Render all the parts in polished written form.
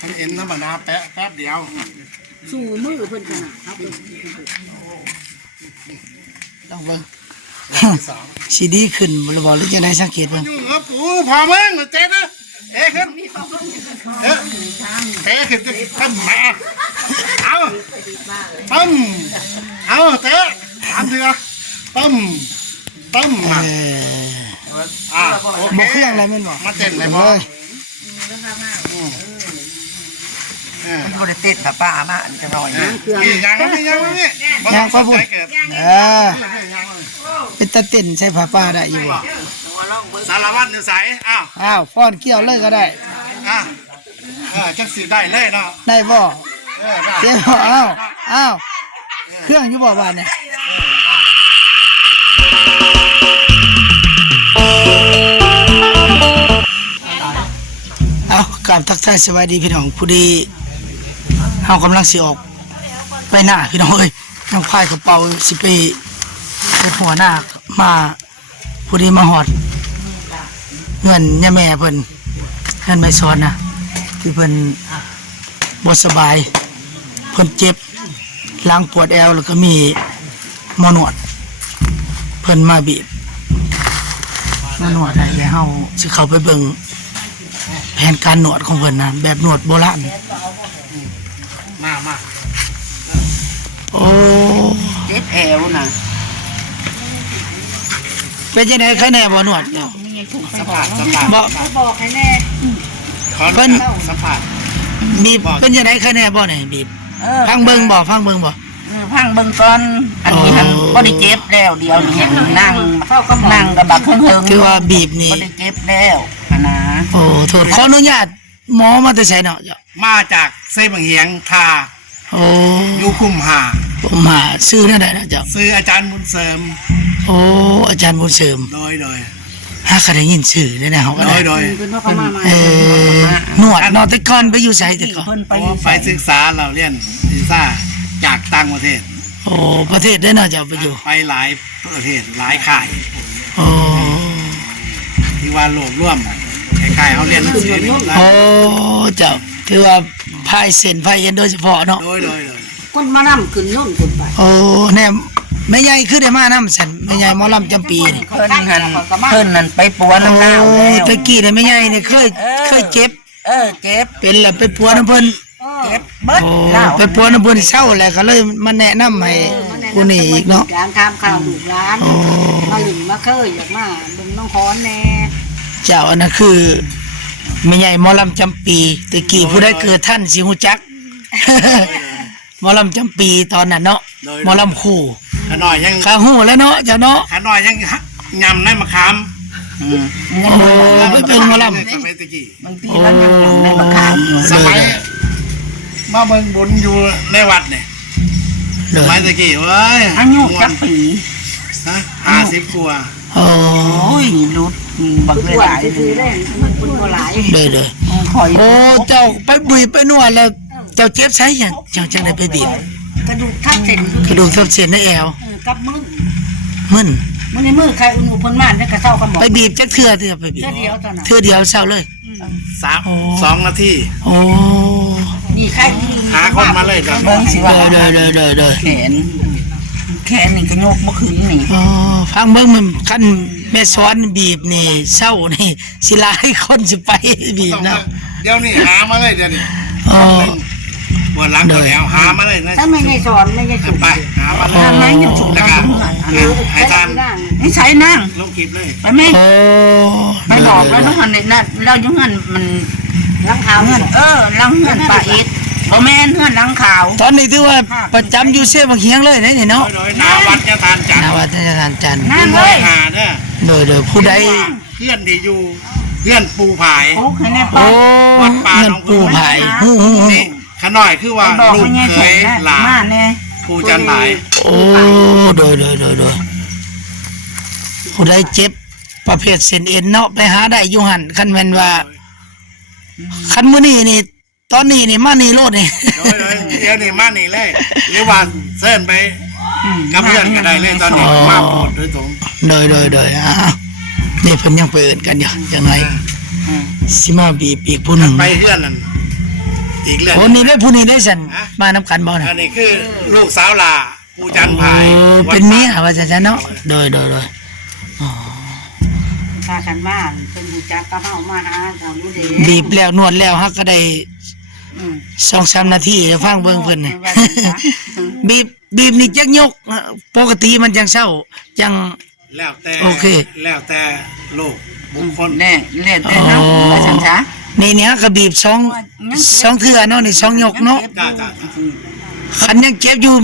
ท่านเอ็นธรรมดาแป๊บเดียวสู่มือเพิ่นขนาดครับต้องเบิ่งสีดีขึ้นบ่บอกหรือจะได้สังเกตบ้างอยู่กับกูพอมึงเจ๊นะเอ๊ะขึ้นเอ๊ะขึ้นขึ้นมาเอาตั้มเอาเจ๊ทำเถอะตั้มมาบ่เครื่องอะไรแม่นบ่มาเต้นเลยพ่อบริติดค่ะป้ามาจะหน่อยยังก็พูดเป็นตะเต้นใส่ผ้าป้าได้อยู่บ่สารวัตรอยู่ใส่อ้าวฟ้อนเกี่ยวเลยก็ได้จักสิได้เลยเนาะได้บ่เกี่ยวอ้าวเครื่องอยู่บ่บ้านเนี่ยเอากราบทักทายสวัสดีพี่น้องผู้ดีเฮากำลังสิออกไปหน้าพี่น้องเอ้ยน้องพายกระเป๋าสิไปหัวหน้ามาผู้ดีมาหอดเงินย่าแม่เพิ่นเงินไม่ซ้อนนะที่เพิ่นบ่สบายเพิ่นเจ็บหลังปวดแอวแล้วก็มีหมอนวดเพิ่นมาบีบหมอนวดให้แล้วเฮาสิเข้าไปเบิ่งแผนการนวดของเพิ่นนะแบบนวดโบราณมาโอ้เจ็บแอวนะเป็นยังไงใครแน่บ่นวดเนาะสัมผัสบอกให้แน่เพิ่นสัมผัสบีบเป็นยังไงใครแน่บ่เนี่ยบีบฟังเบิ่งบ่พังเบิ่งก่อนอันนี้บ่ได้เจ็บแล้วเดี๋ยวนี้นั่งกับบักเฮิงคือว่าบีบนี่บ่ได้เจ็บแล้วนะโอ้โทษขออนุญาตหมอมาแต่ไสเนาะมาจากเซบังเหียงทาโอ้อยู่คุมหาผมหาซื้อนั่นได้นะเจ้าซื้ออาจารย์บุญเสริมโอ้อาจารย์บุญเสริมโดยหาใครได้ยินชื่อได้นะเฮาก็ได้โดยนวดเนาะแต่ก่อนไปอยู่ไสแต่ก่อนไปศึกษาเราเรียนวีซ่าจากต่างประเทศโอ้ประเทศได้เนาะเจ้าไปอยู่ไปหลายประเทศหลายค่ายโอ้ที่ว่าโลกร่วมค่ายๆเฮาเรียนหนังสือโอ้เจ้าถือว่าพายเส้นพายเย็นโดยเฉพาะเนาะโดยคนมานำขึ้นย่นขึ้นไปโอ้แน่แม่ใหญ่คือได้มานำซั่นแม่ใหญ่หมอลำจำปีนี่เพิ่นนั่นไปปัวน้ำหนาวแล้วตะกี้นี่แม่ใหญ่นี่เคยเจ็บเจ็บเป็นแล้วไปปัวน้ำเพิ่นเจ็บเบิดไปปัวน้ำเพิ่นเศร้าแล้วก็เลยมาแนะนำให้ผู้นี้อีกเนาะร้านทำข้าวลูกร้านมาหลิงมาเคยอยากมาบึงน้องคอนแน่เจ้าอันนั้นคือแม่ใหญ่หมอลำจำปีตะกี้ผู้ใดเกิดท่านสิฮู้จักหมอลำจำปีตอนนั้นเนาะหมอลำคู่ขน้อยยังข้าหูแล้วเนาะเจ้าเนาะขน้อยยังยำในมะขามโอ้ไม่เป็นหมอลำสมัยตะกี้บางทีเรายังยำในมะขามสมัยมาเบิ่งบุญอยู่ในวัดเนี่ยสมัยตะกี้เว้ยอายุจักปีฮะ50 กว่าโอ้ยรุดบักเลยหลายเลยมันบ่หลายเลยโอ้เจ้าไปบุยไปนวดแล้วเจ้าเจ็บใช่ยังจังได้ไปบีบกระดูกทับเส้นในแอวกับมือมึนในมือใครอุ่นอุปนมานได้กระเซ้ากันบอกไปบีบจักเทื่อไปบีบเทื่อเดียวเท่านั้นเทื่อเดียวเช้าเลย2 นาทีโอ้นี่ใครหาคนมาเลยจ้ะเบิ่งสิว่าเด้อแขนนี่ก็ยกบ่ขึ้นนี่อ๋อฟังเบิ่งมันคันแม่ซ้อนบีบนี่เช้านี่สิหลายคนสิไปบีบนะเดี๋ยวนี้หามาเลยเดี๋ยวนี้อ๋อปวดหลังปวดแอวหามาเลยนะถ้าไม่ได้สอนไม่ได้สุดไปหามาเลยทำไมยังสุดแล้วให้ทานไม่ใช้นั่งลงคลิปเลยไปไหมไปบอกแล้วต้องหันในนั้นเรายังหันมันลังขาวเงินลังเงินปลาอิดบ่แม่นเงินลังขาวตอนนี้ถือว่าประจำอยู่เสียบางเฮียงเลยนี่เนาะนาวัดจะทานจันทร์นาวัดจะทานจันทร์นั่นเลยหาเนี่ยโดยผู้ใดเพื่อนที่อยู่เพื่อนปูผายวัดป่าหนองปูผายนี่ขน่อยคือว่าลูกเคยหลานปูจันทร์หลายโอ้โดยผู้ใดเจ็บประเภทเส้นเอ็นเนาะไปหาได้อยู่หันคันแม่นว่าคันมื้อนี้นี่ตอนนี้นี่มานี่โลดนี่เดี๋ยวนี่มานี่เลยหรือว่าเซิร์นไปกับเพื่อนก็ได้เลยตอนนี้มาปวดโดยตรงโดยนี่เพิ่นยังเปิดกันอยู่จังได๋ สิมาบีบอีกผู้หนึ่ง ไปเพื่อนนั่นอีกเรื่อง โอ้นี่ได้ผู้นี้ได้สันมานำกันบ่นะ อันนี้คือลูกสาวลาปูจันทร์ โอ้ พาย เป็นเมียว่าจะเนาะโดย พากันบ้านเป็นผู้จักก็เฮามาหาทางนู้นเด้ บีบแล้วนวดแล้วฮักก็ได้ 2-3 นาทีเดี๋ยวฟังเบิ่งเพิ่นน่ะ บีบนี่จักยกปกติมันจังเศร้าจัง แล้วแต่ โอเค แล้วแต่ลูกบุคคล แน่เล่นแต่เฮาว่าซั่นซะ นี่เนี่ยก็บีบ2เทื่อเนาะนี่2ยกเนาะ จ้าจ้า คันยังเจ็บอยู่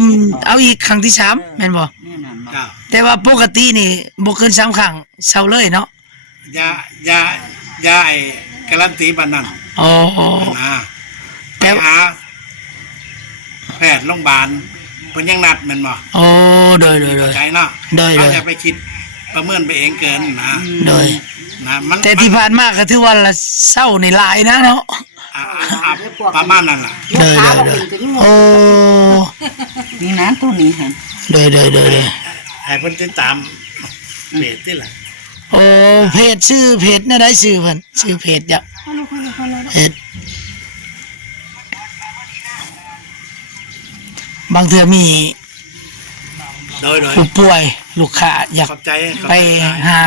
เอาอีกครั้งที่3แม่นบ่ นี่นั่นบ่ จ้า แต่ว่าปกตินี่บ่เกิน3ครั้งเศร้าเลยเนาะ ยาไอ้การันตีบันนั้น อ๋อ นะ แต่ ไปหาแพทย์โรงพยาบาลเพิ่นยังนัดแม่นบ่ โอ้โดย ใจเนาะ ได้ เขาจะไปคิดประเมินไปเองเกินนะ โดย นะมัน แต่ที่ผ่านมาก็ถือว่าละเศร้านี่หลายนะเนาะ ประมาณนั้นล่ะ โดยโอ้ นี่นะตัวนี้หั่น โดย ให้เพิ่นติดตามเพจนี่แหละ โอ้เพจชื่อเพจน่ะได้ชื่อเพิ่นชื่อเพจจ้ะเพจบางเทื่อมี โดย ผู้ป่วยลูกค้าอยาก ขอบใจ ไปหา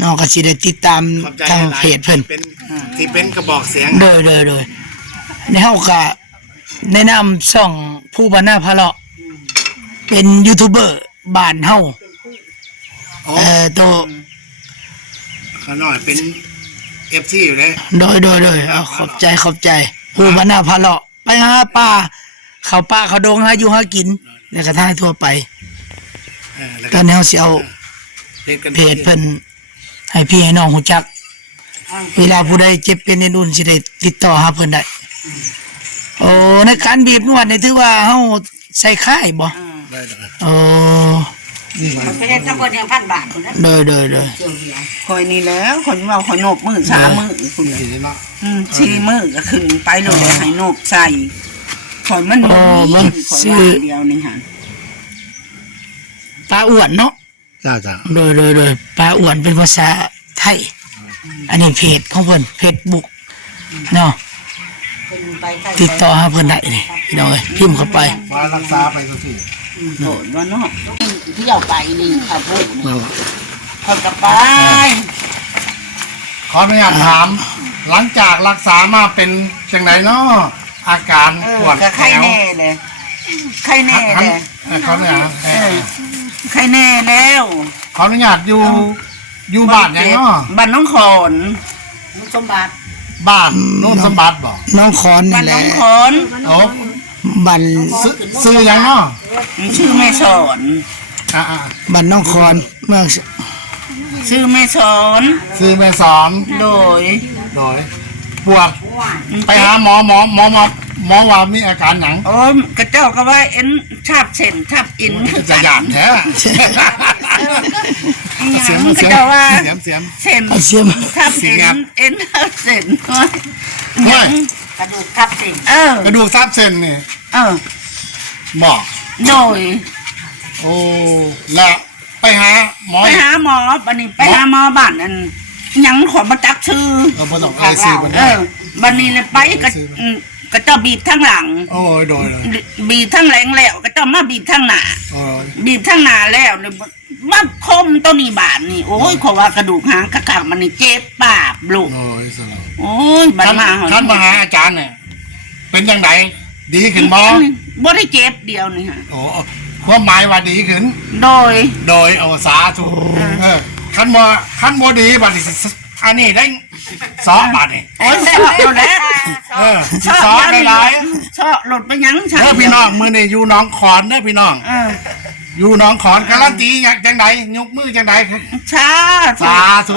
น้องก็สิได้ติดตาม ขอบใจ ทาง หลาย เพจเพิ่น เป็นที่เป็นกระบอกเสียง โดยในเฮาก็แนะนำช่องผู้บรรณาพะเลาะเป็นยูทูบเบอร์บ้านเฮา โอ้ ตัว ขาน้อยเป็น FC อยู่เลย โดยเอาขอบใจผู้บรรณาพะเลาะไปหาปลาเขาป่าเขาดงหาอยู่หากินแล้วก็ทางทั่วไป แล้ว ตอนนี้เฮาสิเอาเพจเพิ่นให้พี่ให้น้องฮู้จัก เวลาผู้ใดเจ็บเป็นอุ่นสิได้ติดต่อหาเพิ่นได้โอ้ในการบีบนวดนี่ถือว่าเฮาใส่ค่ายบ่โอ้ ไปเฮ็ดจักบ่ยัง1,000 บาทพุ่นนะ โดย คอยนี่แล้วคนว่าคอยโนบมือ3มื้อพุ่นเลย เนาะ 4มื้อก็ขึ้นไปเลยให้โนบใส่คอยมันบ่มีคอยว่าเดียวนี่หั่น ปลาอ้วนเนาะ จ้า โดยปลาอ้วนเป็นภาษาไทย อันนี้เพจของเพิ่นเพจบุกเนาะ เพิ่นไปใกล้ ติดต่อหาเพิ่นได้นี่พี่น้องเอ้ยพิมพ์เข้าไป ว่ารักษาไปก็สิ โดดว่าเนาะที่เอาไปนี่ครับพวกนี่ นั่นล่ะ เขาก็ไป ขออนุญาตถาม หลังจากรักษามาเป็นจังไดเนาะอาการปวด ก็ไข้แน่เลยไข้แน่เลย ขออนุญาต ไข้แน่แล้ว ขออนุญาตอยู่บ้านยังเนาะ บ้านน้องขอนสมบัติ บ้านโน่นสมบัติบ่ น้องคอน บ้า นี่ น แห น้ ละ องขอน โอ้ บัน ซื้อยังเนาะ ชื่อแม่สอน อ่า บันน้องคอนเมือง ชื่อแม่สอน ซื้อแม่สอน โดย โดยปวดไปหาหมอว่ามีอาการหยัง โอ้กระเจ้าก็ว่าเอ็นชาบเส้นชาบอินคือ จะหยาบแท้ เสียม กระเจ้าว่า เสียม เส้น เอาเสียม ทับเอ็นทับเส้น เฮ้ย กระดูกทับเส้นกระดูกทับเส้นนี่ เออ บอก โดย โอ้แล้วไปหาหมอ ไปหาหมอบันนี้ไปหาหมอบ้านนั่นยังขอมาจักชื่อ เราบ่ต้องเอาซื้อมัน เออบันนี้เลยไปก็เจ้าบีบทั้งหลัง โอ้ยโดยเลย บีบทั้งแหลงแล้วก็เจ้ามาบีบทั้งหน้า โอ้ย บีบทั้งหน้าแล้วเนี่ยมาคมตัวนี้บาดนี่โอ้ยขอว่ากระดูกหางกระขางมันนี่เจ็บปาบลูก โอ้ยสลับ โอ้ยบันมา ท่านมาหาอาจารย์เนี่ยเป็นยังไงดีขึ้นบ่ บ่ได้เจ็บเดียวนี่ฮะ โอ้ความหมายว่าดีขึ้น โดย โดยเอาสาธุขั้นบ่ดีบัดนี้อันนี้ได้สองบาทนี่ โอ้ยชอบโดนแล้ว สองได้หลาย ชอบหลดไปยังฉัน เด้อพี่น้องมือนี่อยู่น้องขอนเด้อพี่น้อง อยู่น้องขอนการันตีอยากจังไดยกมือจังได ชา สาธุ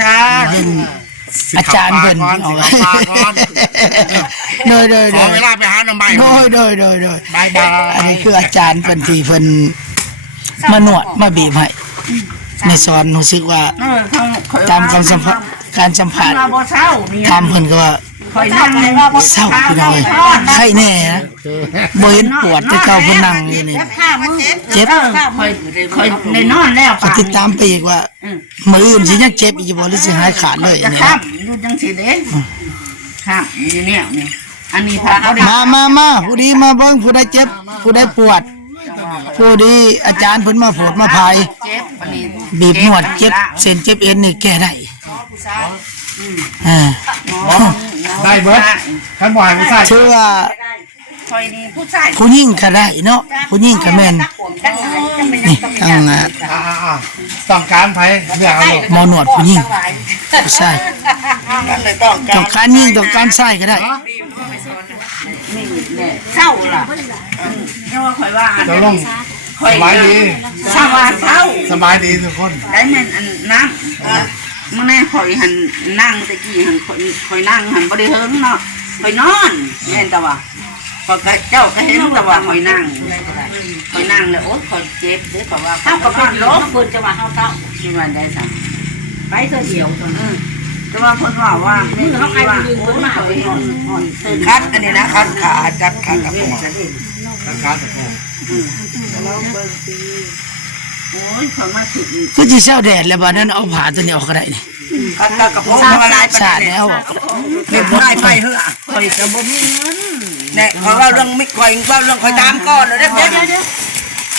ชา เป็นอาจารย์เพิ่น สิ เอา ขับปลาก่อน โดย ขอเวลาไปหาหน่อไม้ โดย บายบาย อันนี้คืออาจารย์เพิ่นที่เพิ่นมานวดมาบีบให้ในสอนรู้สึกว่าตามการสัมภาษณ์ มาบ่เช้านี่ ถามเพิ่นก็ว่า คอยนั่งเลยว่า เศร้าพี่น้องเอ้ยไข้แน่นะบ่เห็นปวดแต่เก่าเพิ่นนั่งอยู่นี่ ข้ามือ เจ็บ คอยในนอนแล้ว ก็ติดตามไปอีกว่ามื้ออื่นสิยังเจ็บอีกบ่หรือสิหายขาดเลย จะ เนี่ย ข้ามอยู่จังสิเด้ข้ามอยู่เนี่ยนี่อันนี้ผักเขาได้ มาผู้ดีมาเบิ่งผู้ใดเจ็บผู้ใดปวด ผู้ดีอาจารย์เพิ่นมาโผดมาพาย เจ็บอันนี้ บีบนวดเจ็บเส้นเจ็บเอ็นนี่แก้ได้ได้เบิร์ดขันบ่อยผู้ชาย ชื่อว่า คอยนี่ผู้ชาย ผู้หญิงก็ได้เนาะผู้หญิงก็แม่นนี่ตั้งต้องการไผเรื่องเอา หมอนวดผู้หญิงผู้ชายต้องการหญิงต้องการชายก็ได้ นี่เนี่ยเศร้าล่ะเรียกว่าคอยว่า จะลง คอย สบายดี เศร้าว่าเศร้า สบายดีทุกคน ได้แม่นอันน้ำมื่อแน่คอยหันนั่งตะกี้หันคอยนั่งหันบ่ได้เฮิงเนาะคอยนอนแม่นแต่ว่าพอเจ้าก็เห็นแต่ว่าคอยนั่งแล้วโอ๊ยคอยเจ็บเด้คอยว่าเขาก็เป็นล้มเพิ่นจะว่าเฮาเศร้าที่ว่าได้สั่งไปเท่าเดียวตอนนั้นแต่ว่าเพิ่นว่ามือเฮาใครยืนเพิ่นมาเอาไปนอนตื่น คัดอันนี้นะคัดขาจับขากับหัว ต้องการตะโกน โอ้ยคอยมาถึง คือสิเช้าแดดแล้วบัดนั้นเอาผ้าตัวนี้ออกก็ได้นี่ คัดกับหัวอะไร สาดแล้ว เล่นได้ไปเถอะ คอยก็บ่มีเงิน เนี่ยเขาเล่าเรื่องไม่คอยเล่าเรื่องคอยตามก้อนเลยเดี๋ยว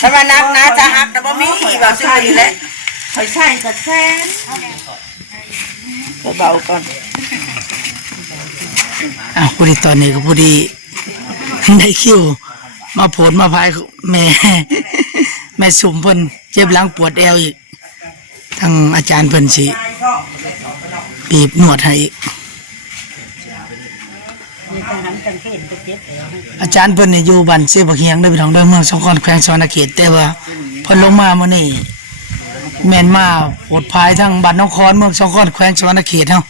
ถ้ามานักนะจะหักแต่บ่มีแบบซื้ออยู่แล้ว คอยใช้กับแฟน เบาก่อน ผู้ดีตอนนี้ก็ผู้ดีได้คิวมาโผดมาพายแม่สุ่มเพิ่นเจ็บหลังปวดแอวอีกทางอาจารย์เพิ่นสิบีบนวดให้อีกอาจารย์เพิ่นนี่อยู่บ้านเสบักเฮียงได้ไปทางเดินเมืองสงขลาแขวงสวรรณเขตแต่ว่าเพิ่นลงมามื้อนี้แม่นมาโผดพายทั้งบ้านน้องคอนเมืองสงขลาแขวงสวรรณเขตเฮา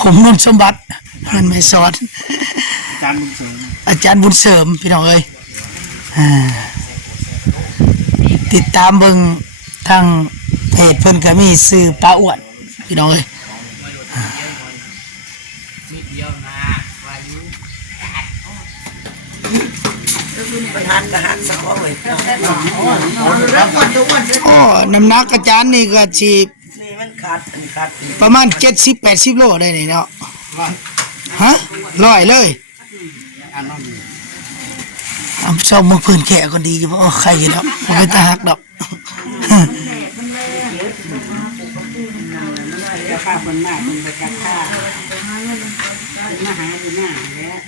ขมนนสมบัติเพิ่นไม่สอน อาจารย์บุญเสริม อาจารย์บุญเสริมพี่น้องเอ้ยติดตามเบิ่งทางเพจเพิ่นก็มีซื้อปลาอ้วนพี่น้องเอ้ย ปัญหากับหักสักข้อเลย อ๋อน้ำหนักอาจารย์นี่ก็สิ นี่มันขาดอันนี้ขาด ประมาณ70-80 โลได้นี่เนาะฮะ100เลยเอาชอบมือเพิ่นแขกคนดีอยู่บ่ใครกันดอกบ่เป็นตาฮักดอก ข้าคนหน้าคนประจักษ์ข้ามาหาดูหน้าแล้ว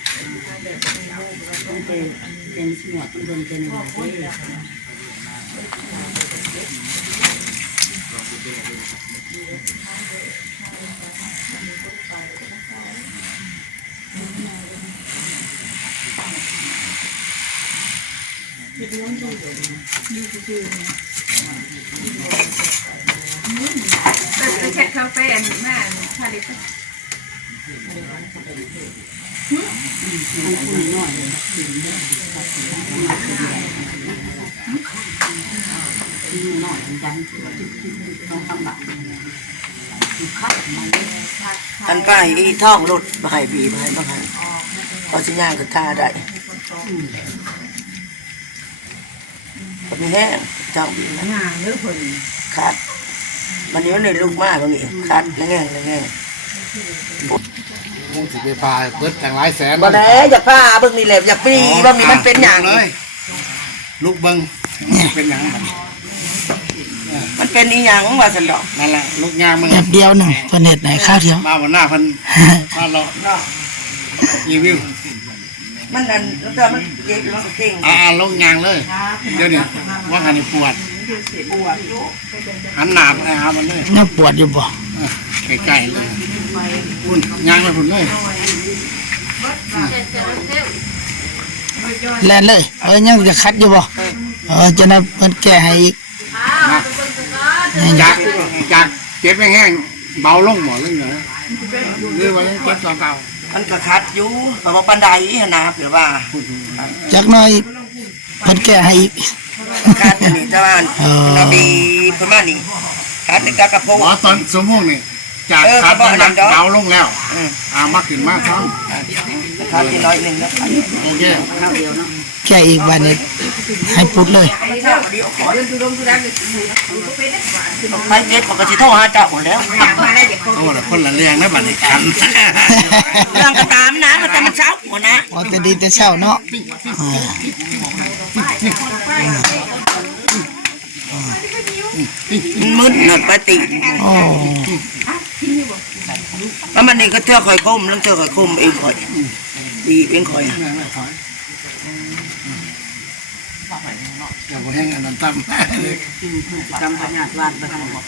เป็นสมวดเป็นอะไร ไปเช็ดกาแฟแม่ผลิต อันไปอีท่องรถมาให้บีมาให้บ้างพอสิย่างก็ท่าได้ก็มีแห้งเจ้าบีนะ งานหรือคน ขาดวันนี้มันในลูกมากตรงนี้ขาดแง่แง่ มุ่งสิไปพาเบิร์ดแต่งหลายแสน บ่ได้อยากผ้าเบิ่งนี่แหละอยากปีบ่มีมันเป็นอย่าง เลยลูกเบิ้งเป็นอย่างนั้น มันเป็นอีหยังว่าสันดอก นั่นแหละลูกยางมึง แบบเดียวหนึงเพิ่นเฮ็ดให้ข้าวเดียว มาบนหน้าเพิ่นมาเลาะ เนาะ รีวิว มันนั่นแล้วก็มันเย็บมันก็เข่ง ลงยางเลยเดี๋ยวนี้ว่าหันนี่ปวดหันหนาไปหามันเลย ยังปวดอยู่บ่ ใกล้ๆเลยพุ่นยางไปพุ่นเลย แล่นเลยยังจะคัดอยู่บ่จะนั้นเพิ่นแก้ให้อีก จากเจ็บแห้งเบาลงหมดเลยเหรอหรือว่ายังเจ็บตอนเก่า มันก็คัดอยู่เพราะว่าปันไดหั่นนะเผื่อว่า จักหน่อยเพิ่นแก้ให้อีก คัดอันนี้แต่ว่าเราดีประมาณนี้คัดในกากระโปง หมอตอนสมพงษ์นี่ จากคัดน้ำหนักเบาลงแล้วมาขึ้นมาซ้ ทานที่น้อยนึงนะ ำโอเค แค่อีกวันนี้ให้พุดเลย ไปเก็บก็สิโทรหาเจ้าหมดแล้ว โอ้ละคนละเรื่องนะบัดนี้คัน เรื่องก็ตามนะมันแต่มันเช้าหัวนะ อ๋อแต่ดีแต่เช้าเนาะอ่า มันมึนหนดปฏิ โอ้ แล้วมันนี่ก็เทื่อข่อยก้มแล้วเทื่อข่อยก้มเองข่อยดีเองข่อย อย่าบ่แห้งอันนั้นตั้ม จำพญาตวาดไปทางหมด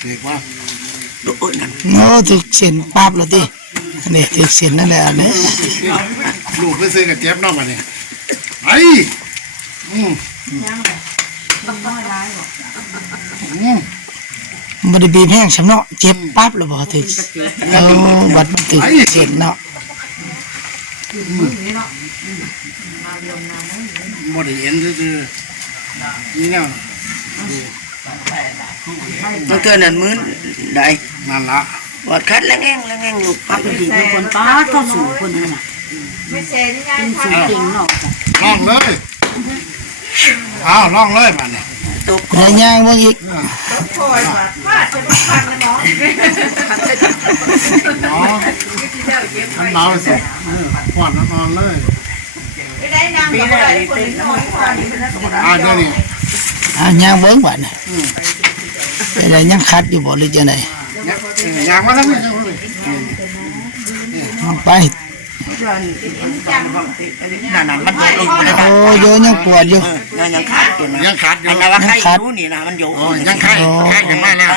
เด็กว่า โอ้ยนั่น โอ้ถึกเส้นปั๊บแล้วติอันนี้ถึกเส้นนั่นแหละเนี่ย ลูกไปซื้อกับเจี๊ยบนอกมาเนี่ยไอ้บ่ได้บีบแห้งซำเนาะเจ็บปั๊บแล้วบ่ถึกเอาบัดมันถึกเส้นเนาะ บ่ได้เห็นซื่อๆนี่แนว มันเกินนั่นมึนได้ นั่นละ บอดคัดแล้วแง่งลูกปั๊บ ถึงคนป้าก็สูงคนนั้นน่ะ ไม่เซ็นยัง สูงจริงเนาะ ลองเลยลองเลยบัดนี้ ตก แล้วย่างบ่อีก คอยว่าจะมาฟังนะน้อง อ๋อทำเบาสิขวดนอนเลย ไม่ได้นางแบบอะไรคนน้อยกว่านี้มัน เดี๋ยวนี้ ย่างเบิ่งบัดน่ะไปได้ยังคัดอยู่บ่หรือจังได๋ อยากมาทั้งนี้จังเลย เอาไป นั่นมันลงไปได้ โอ้โยยังปวดอยู่ ยังขาดอยู่นะ ยังขาดอยู่ อันนั้นว่าใครรู้นี่นะมันอยู่ ยังไข้ยังมาแล้ว ไป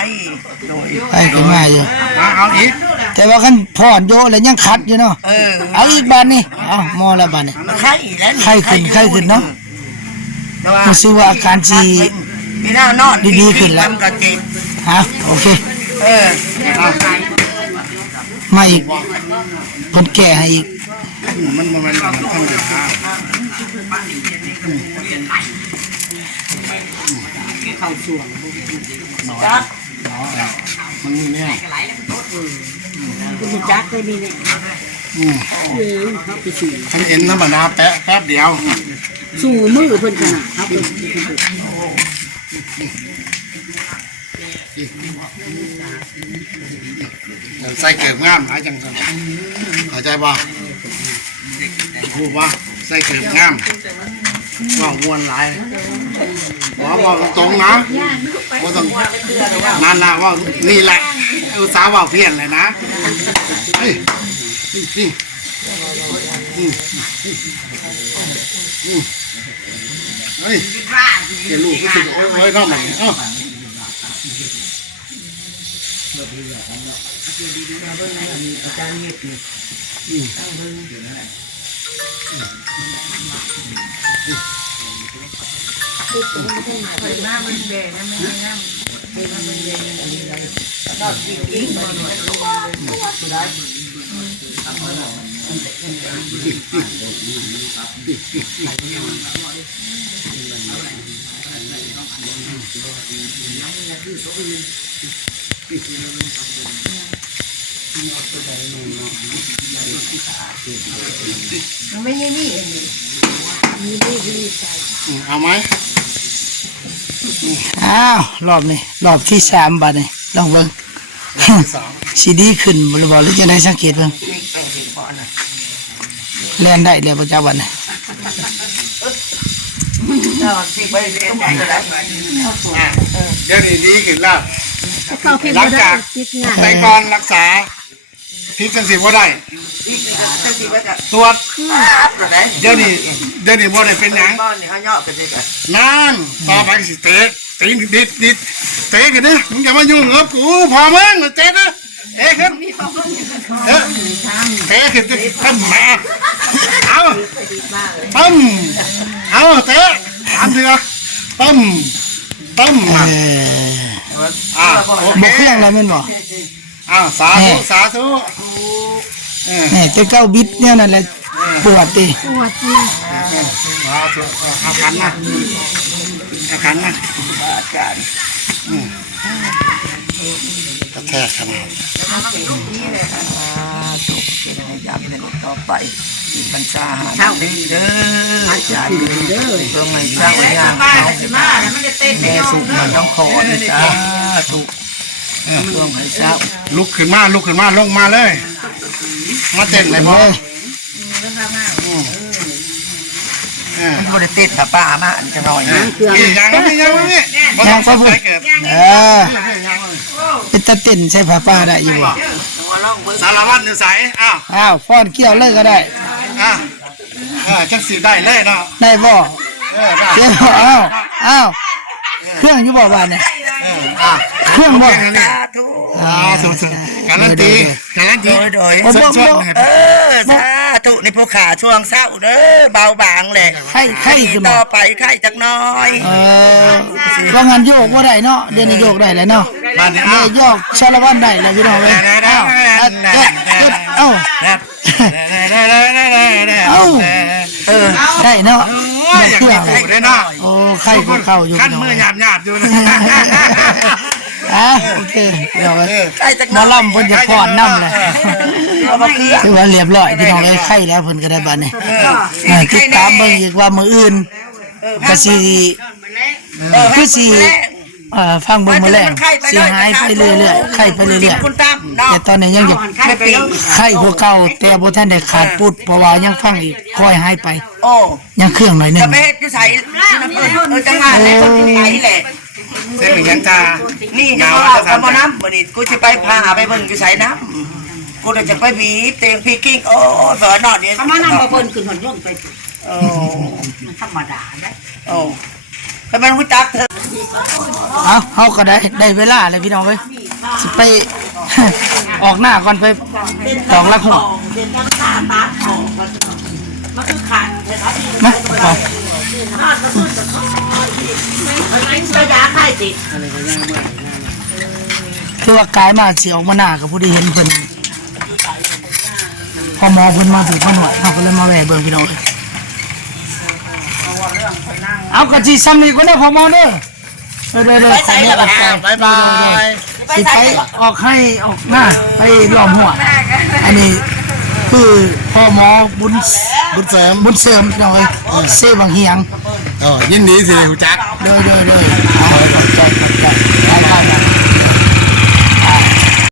โดย ไปขึ้นมาอยู่ เอาอีก แต่ว่าคันพรโยแล้วยังคัดอยู่เนาะเอาอีกบัดนี้เอามอแล้วบัดนี้ ไข้แล้ว ไข้ขึ้นเนาะรู้สึกว่าอาการสิ มีหน้านอนกระจิบ ฮะโอเค Ờ. มาอีกเพิ่นแก้ให้อีก มันบ่แม่นธรรมดา เข้าส่วง จัก มันมีแน่ คุณจักได้มีเนี่ย ฉันเอ็นธรรมดาแปะแป๊บเดียว สู่มือเพิ่นขนาดครับเพิ่น ใส่เกิบงามหลายจังซั่นเข้าใจบ่พูดว่าใส่เกิบงามว่าม่วนหลายว่าตรงนะว่าต้องนั่นล่ะว่านี่แหละอุตสาห์ว่าเพี้ยนเลยนะเฮ้ยนี่เฮ้ยเดี๋ยวลูกก็สิโอ้ยน้องมันเอ้าไม่ใช่นี่ เอาไหม อ้าวรอบนี้รอบที่3บัดนี้ลองเบิ่ง สิดีขึ้นบ่หรือบ่หรือจะได้สังเกตเบิ่งแล่นได้แล้วบ่จักบัดนี้ เดี๋ยวนี้ดีขึ้นแล้วหลังจากแต่ก่อนรักษาพิษจังสิบ่ได้ตรวจเดี๋ยวนี้บ่ได้เป็นหยัง บ้านนี่เขาย่อกันเลยกัน นั่นต่อไปสิเตะตีนดิดเตะกันนะมึงอย่ามายุ่งกับกูพอมึงเตะนะเตะขึ้นเตะขึ้นตั้มมาเอาตั้มเอาเตะ3 เดือนตั้ม เออ โอ บ่ เค เครื่องแล้วแม่นบ่ สาธุ แหม่แต่เก้าบิดเนี่ยนั่นแหละปวดติ ส เอาขันมาเอาขันมา อาจารย์ กระแทกขนาด จบเป็นให้ยับให้ลูกต่อไปมีปัญญาหาดีเด้ออาจารย์เด้อเพื่อไม่เจ้าอย่างเขาแม่สุขมันต้องขอนะจ้าถูกเพื่อให้เจ้า ลุกขึ้นมาลงมาเลยมาเต้นเลยพ่อ บริเตนป้ามาอันจะน้อยนะ มียังนี่ยังพ่อใส่เกิด เป็นตะเต้นใช้ผ้าป่าได้อยู่บ่ สารวัตรอยู่ใส่อ้าว ฟ้อนเกี่ยวเลยก็ได้ จังสีได้เลยเนาะ ได้บ่ ได้ เกี่ยวอ้าวเครื่องอยู่บ่บ้านเนี่ยเครื่องบ่ สุดการันตี โดยสาธุในภูขาช่วงเศร้าเด้อเบาบางแหละ ไข้ขึ้นบ่ ต่อไปไข้จักน้อย ว่างานโยกบ่ได้เนาะเดี๋ยวนี้โยกได้แล้วเนาะ บ้านนี้ เดี๋ยวโยกชาละวันได้แล้วพี่น้องเอ้ยเอ้าได้เนาะ อยากมีขู่ได้เนาะ โอ้ไข่ก็เข้าอยู่ ขั้นมือหยาบอยู่นะ โอเคเดี๋ยว ไข้จัก หม น้ อ อย ลำเพิ่นจะพรน้ำเลยถือว่าเรียบร้อยพี่น้องเอ้ยไข่แล้วเพิ่นก็ได้บัดนี้ติดตามเบิ่งอีกว่ามื้ออื่นก็สิคือสิฟังเบิ่งมื้อแรกสิหายไปเรื่อยๆไข่ไปเรื่อย คุณตาม ๆ เนาะ แต่ตอนนี้ยังอยู่ไข่พวกเก่าแต่บ่ทันได้ขาดปุดเพราะว่ายังฟังอีกค่อยหายไป โอ้ ยังเครื่องหน่อยหนึ จะ ง ไปเฮ็ดอยู่ไสจังหวัดไหนคนที่ไหนแหละ เส้นหนึ่งยังตา นี่จะมาเอาบ่น้ำบ่นี่กูสิไปพาไปเบิ่งอยู่ไสน้ำกูจะไปบีบเตียงพีกิ้งโอ้เสือนอนนี่ เขามานำมาเพิ่นขึ้นหนย่นไป โอ้ ธรรมดาได้ โอ้ถ้ามันรู้จักเธอ เอาเฮาก็ได้เวลาเลยพี่น้องเอ้ยสิไป ออกหน้าก่อนไปตอกลักหัว เป็นจังตาตาของมันคือขาดเลยครับ มาเอา นอนมาสู้กับเขาระยะใครติด คือว่ากายมาสิออกมาหน้ากับผู้ที่เห็นเพิ่นพอหมอเพิ่นมาถึงเพิ่นหน่อยเฮาก็เลยมาแวะเบิ่งพี่น้องเอ้ยเอากะสิซ้ำนี่ก็ได้พอหมอเด้อเด้อๆๆขอหมอออกไป บาย สิไปออกให้ออกหน้าไปล้อมหัวอันนี้คือพ่อหมอบุญเสริมพี่น้องเอ้ยเซบางเฮียง ยินดีสิหูจัก เด้อๆๆเอา